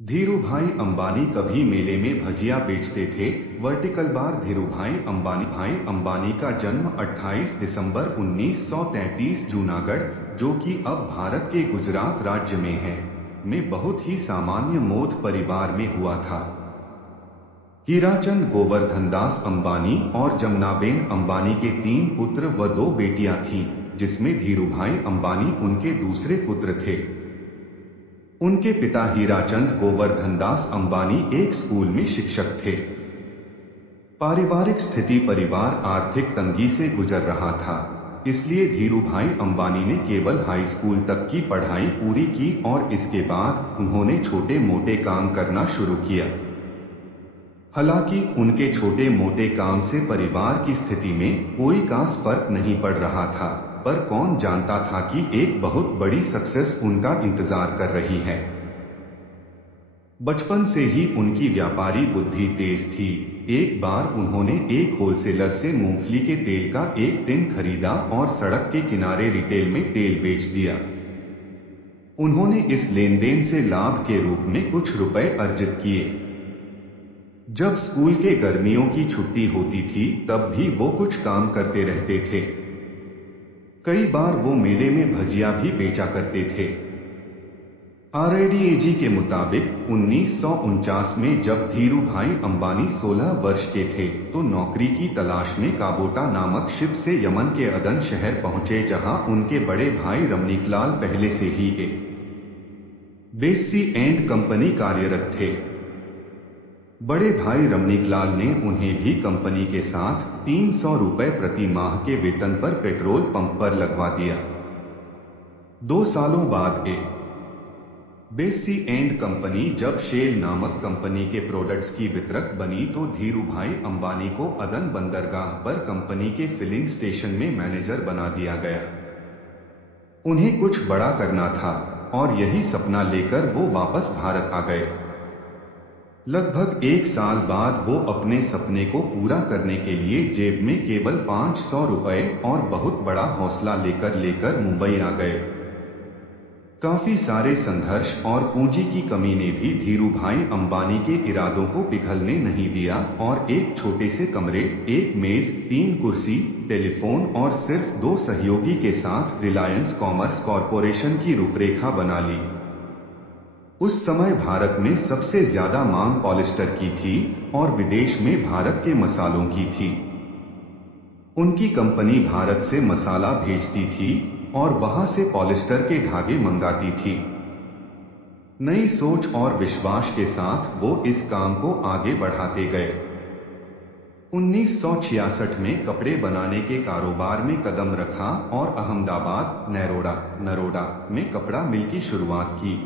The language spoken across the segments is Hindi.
धीरूभाई अंबानी कभी मेले में भजिया बेचते थे। वर्टिकल बार धीरूभाई अंबानी का जन्म 28 दिसंबर 1933 जूनागढ़, जो कि अब भारत के गुजरात राज्य में है, में बहुत ही सामान्य मोद परिवार में हुआ था। हीराचंद गोवर्धन दास अंबानी और जमनाबेन अंबानी के 3 पुत्र व 2 बेटियां थीं, जिसमें धीरूभाई अंबानी उनके दूसरे पुत्र थे। उनके पिता हीराचंद गोवर्धन दास अंबानी एक स्कूल में शिक्षक थे। पारिवारिक स्थिति परिवार आर्थिक तंगी से गुजर रहा था, इसलिए धीरूभाई अंबानी ने केवल हाई स्कूल तक की पढ़ाई पूरी की और इसके बाद उन्होंने छोटे मोटे काम करना शुरू किया। हालांकि उनके छोटे मोटे काम से परिवार की स्थिति में कोई खास फर्क नहीं पड़ रहा था, पर कौन जानता था कि एक बहुत बड़ी सक्सेस उनका इंतजार कर रही है। बचपन से ही उनकी व्यापारी बुद्धि तेज थी। एक बार उन्होंने एक होलसेलर से मूंगफली के तेल का एक टिन खरीदा और सड़क के किनारे रिटेल में तेल बेच दिया। उन्होंने इस लेनदेन से लाभ के रूप में कुछ रुपए अर्जित किए। जब स्कूल के गर्मियों की छुट्टी होती थी, तब भी वो कुछ काम करते रहते थे। कई बार वो मेले में भजिया भी बेचा करते थे। आरआईडीएजी के मुताबिक 1949 में जब धीरूभाई अंबानी 16 वर्ष के थे, तो नौकरी की तलाश में काबोटा नामक शिप से यमन के अदन शहर पहुंचे, जहां उनके बड़े भाई रमनीकलाल पहले से ही बेस्सी एंड कंपनी कार्यरत थे। बड़े भाई रमनीकलाल ने उन्हें भी कंपनी के साथ 300 रुपए प्रति माह के वेतन पर पेट्रोल पंप पर लगवा दिया। 2 सालों बाद बेस्सी एंड कंपनी जब शेल नामक कंपनी के प्रोडक्ट्स की वितरक बनी, तो धीरूभाई अंबानी को अदन बंदरगाह पर कंपनी के फिलिंग स्टेशन में मैनेजर बना दिया गया। उन्हें कुछ बड़ा करना था और यही सपना लेकर वो वापस भारत आ गए। लगभग 1 साल बाद वो अपने सपने को पूरा करने के लिए जेब में केवल 500 रुपए और बहुत बड़ा हौसला लेकर मुंबई आ गए। काफी सारे संघर्ष और पूंजी की कमी ने भी धीरूभाई अंबानी के इरादों को पिघलने नहीं दिया और एक छोटे से कमरे, एक मेज, 3 कुर्सी, टेलीफोन और सिर्फ 2 सहयोगी के साथ रिलायंस कॉमर्स कॉरपोरेशन की रूपरेखा बना ली। उस समय भारत में सबसे ज्यादा मांग पॉलिस्टर की थी और विदेश में भारत के मसालों की थी। उनकी कंपनी भारत से मसाला भेजती थी और वहां से पॉलिस्टर के धागे मंगाती थी। नई सोच और विश्वास के साथ वो इस काम को आगे बढ़ाते गए। 1966 में कपड़े बनाने के कारोबार में कदम रखा और अहमदाबाद, नरोडा में कपड़ा मिल की शुरुआत की।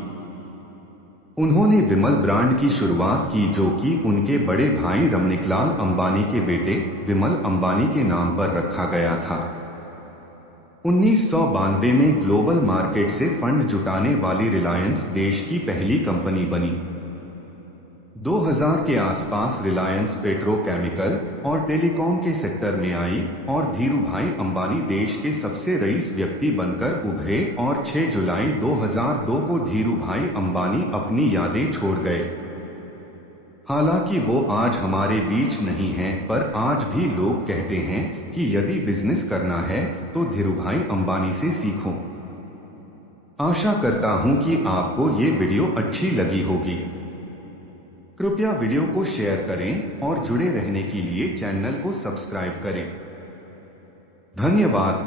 उन्होंने विमल ब्रांड की शुरुआत की, जो कि उनके बड़े भाई रमनीकलाल अंबानी के बेटे विमल अंबानी के नाम पर रखा गया था। 1992 में ग्लोबल मार्केट से फंड जुटाने वाली रिलायंस देश की पहली कंपनी बनी। 2000 के आसपास रिलायंस पेट्रोकेमिकल और टेलीकॉम के सेक्टर में आई और धीरूभाई अंबानी देश के सबसे रईस व्यक्ति बनकर उभरे और 6 जुलाई 2002 को धीरूभाई अंबानी अपनी यादें छोड़ गए। हालांकि वो आज हमारे बीच नहीं हैं, पर आज भी लोग कहते हैं कि यदि बिजनेस करना है तो धीरूभाई अंबानी से सीखो। आशा करता हूं कि आपको ये वीडियो अच्छी लगी होगी। कृपया वीडियो को शेयर करें और जुड़े रहने के लिए चैनल को सब्सक्राइब करें। धन्यवाद।